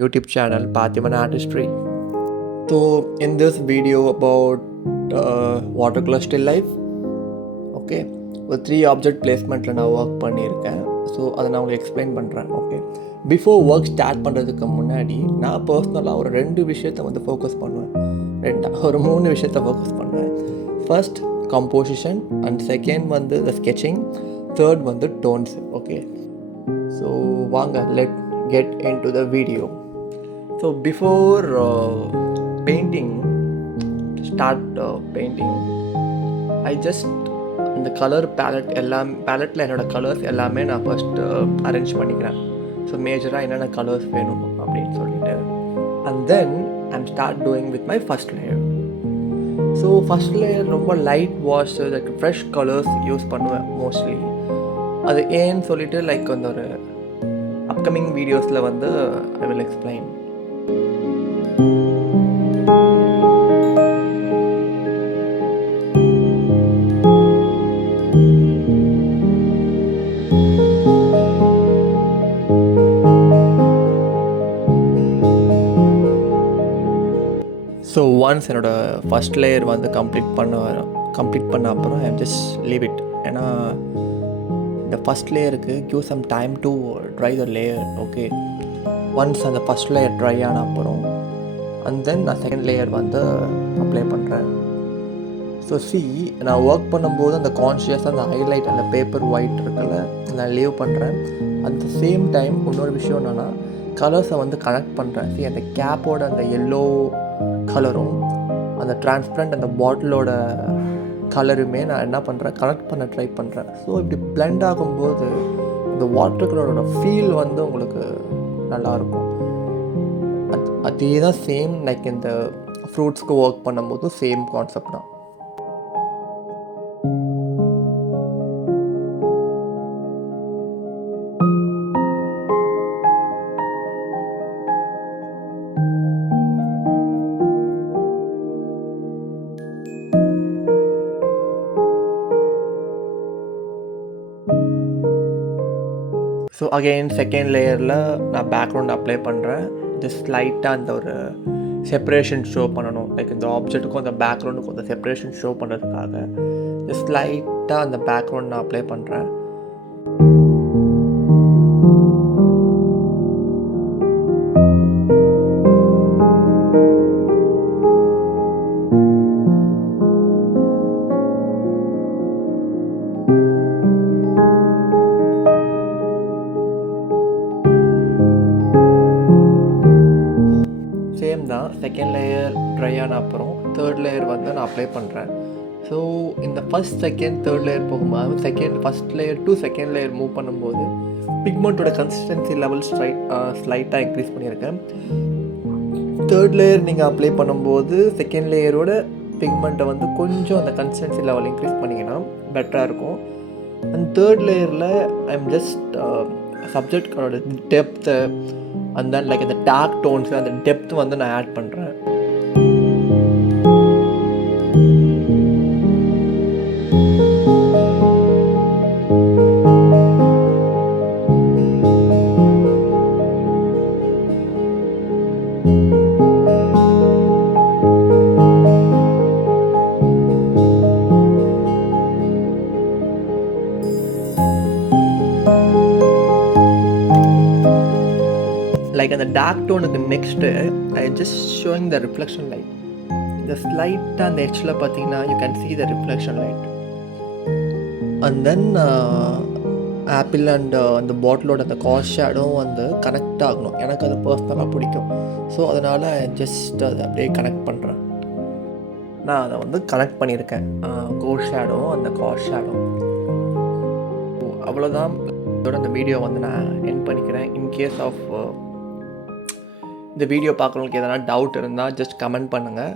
YouTube channel Pathiman Artistry. So in this video about watercolor still life, okay, ஒரு 3 object பிளேஸ்மெண்ட்டில் நான் work பண்ணியிருக்கேன். So அதை நான் உங்களுக்கு எக்ஸ்பிளைன் பண்ணுறேன். ஓகே, பிஃபோர் ஒர்க் ஸ்டார்ட் பண்ணுறதுக்கு முன்னாடி நான் பர்சனலாக ஒரு 2 விஷயத்தை வந்து ஃபோக்கஸ் பண்ணுவேன். ஒரு 3 விஷயத்தை ஃபோக்கஸ் பண்ணுவேன். ஃபர்ஸ்ட் கம்போசிஷன், அண்ட் செகண்ட் வந்து த ஸ்கெச்சிங், தேர்ட் வந்து டோன்ஸ். ஓகே, ஸோ வாங்க let get in to the video. So before painting, start painting, I just இந்த கலர் பேலட்டில் என்னோடய கலர்ஸ் எல்லாமே நான் ஃபஸ்ட்டு அரேஞ்ச் பண்ணிக்கிறேன். ஸோ மேஜராக என்னென்ன கலர்ஸ் வேணும் அப்படின்னு சொல்லிட்டு, and then I'm start doing with my first layer. So first layer ரொம்ப light wash, like fresh colours use பண்ணுவேன் மோஸ்ட்லி. அது ஏன்னு சொல்லிட்டு லைக் அந்த ஒரு அப்கமிங் வீடியோஸில் வந்து I will explain. So once என்னோடய ஃபஸ்ட் லேயர் வந்து கம்ப்ளீட் பண்ண அப்புறம் ஐ ஜஸ்ட் லீவ் இட். ஏன்னா இந்த ஃபஸ்ட் லேயருக்கு give some time to dry the layer. Okay, once அந்த ஃபஸ்ட் லேயர் ட்ரை ஆன அப்புறம் அண்ட் தென் நான் செகண்ட் லேயர் வந்து அப்ளை பண்ணுறேன். ஸோ நான் ஒர்க் பண்ணும்போது அந்த கான்ஷியஸாக அந்த ஹைலைட், அந்த பேப்பர் ஒயிட் இருக்குல்ல, நான் லீவ் பண்ணுறேன். அட் த சேம் டைம் இன்னொரு விஷயம் என்னென்னா கலர்ஸை வந்து கனெக்ட் பண்ணுறேன். அந்த கேப்போட அந்த எல்லோ கலரும் அந்த டிரான்ஸ்பரண்ட் அந்த பாட்டிலோட கலருமே நான் என்ன பண்ணுறேன், கனெக்ட் பண்ண ட்ரை பண்ணுறேன். ஸோ இப்படி பிளெண்ட் ஆகும்போது இந்த வாட்டர் கலரோட ஃபீல் வந்து உங்களுக்கு நல்லாயிருக்கும். அதே தான் சேம் லைக் இந்த ஃப்ரூட்ஸ்க்கு ஒர்க் பண்ணும்போது சேம் கான்செப்ட் தான். ஸோ அகெயின் செகண்ட் லேயரில் நான் பேக்ரவுண்ட் அப்ளை பண்ணுறேன். ஜஸ்ட் லைட்டாக அந்த ஒரு செப்பரேஷன் ஷோ பண்ணணும். லைக் இந்த ஆப்ஜெக்ட்டுக்கும் அந்த பேக்ரவுண்டுக்கும் அந்த செப்பரேஷன் ஷோ பண்ணுறதுக்காக ஜஸ்ட் லைட்டாக அந்த பேக்ரவுண்ட் நான் அப்ளை பண்ணுறேன். சேம் தான், செகண்ட் லேயர் ட்ரை ஆன அப்புறம் தேர்ட் லேயர் வந்து நான் அப்ளை பண்ணுறேன். ஸோ இந்த ஃபஸ்ட் செகண்ட் தேர்ட் லேயர் போகும்போது first layer to second layer move பண்ணும்போது பிக்மெண்ட்டோட கன்சிஸ்டன்சி லெவல் ஸ்லைட்டாக இன்க்ரீஸ் பண்ணியிருக்கேன். தேர்ட் லேயர் நீங்கள் அப்ளை பண்ணும்போது செகண்ட் லேயரோட பிக்மெண்ட்டை வந்து கொஞ்சம் அந்த கன்சிஸ்டன்சி லெவல் இன்க்ரீஸ் பண்ணிங்கன்னா பெட்டராக இருக்கும். அண்ட் தேர்ட் லேயரில் ஐம் ஜஸ்ட் சப்ஜெக்டோட டெப்த்து அண்ட் தென் லைக் இந்த டார்க் டோன்ஸு அந்த டெப்த் வந்து நான் ஆட் பண்ணுறேன். லைக் அந்த டார்க் டோனுக்கு next I just showing the reflection light. இந்த ஸ்லைட்டாக அந்த எட்ஜில் பார்த்தீங்கன்னா you can see the reflection light. And then apple and அந்த பாட்டிலோட அந்த காஸ் ஷேடோவும் வந்து கனெக்ட் ஆகணும். எனக்கு அது பர்சனலாக பிடிக்கும். ஸோ அதனால் ஜஸ்ட் அதை அப்படியே கனெக்ட் பண்ணுறேன். நான் அதை வந்து கனெக்ட் பண்ணியிருக்கேன், கோஸ் ஷேடோவும் அந்த காஸ் ஷேடோவும். அவ்வளோதான். இதோட அந்த வீடியோ வந்து நான் எண்ட் பண்ணிக்கிறேன். இன்கேஸ் ஆஃப் இந்த வீடியோ பார்க்குறவங்களுக்கு எதனா டவுட் இருந்தால் ஜஸ்ட் கமெண்ட் பண்ணுங்கள்.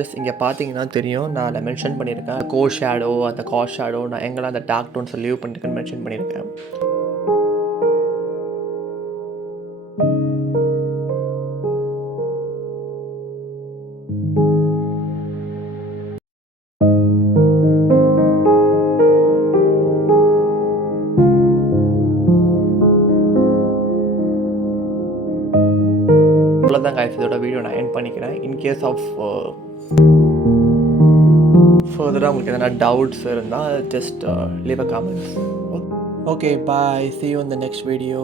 ஜஸ்ட் இங்கே பார்த்தீங்கன்னா தெரியும், நான் அதில் மென்ஷன் பண்ணியிருக்கேன் கோஸ் ஷேடோ, அந்த காஸ் ஷேடோ, நான் எங்கெல்லாம் அந்த டார்க் டோன்ஸை லீவ் பண்ணியிருக்கேன்னு மென்ஷன் பண்ணியிருக்கேன். அவ்வளோதான் guys, இதோட வீடியோ நான் எண்ட் பண்ணிக்கிறேன். இன்கேஸ் ஆஃப் ஃபர்தராக உங்களுக்கு எதனா டவுட்ஸ் இருந்தால் just leave a comments. Okay bye, see you in the next video.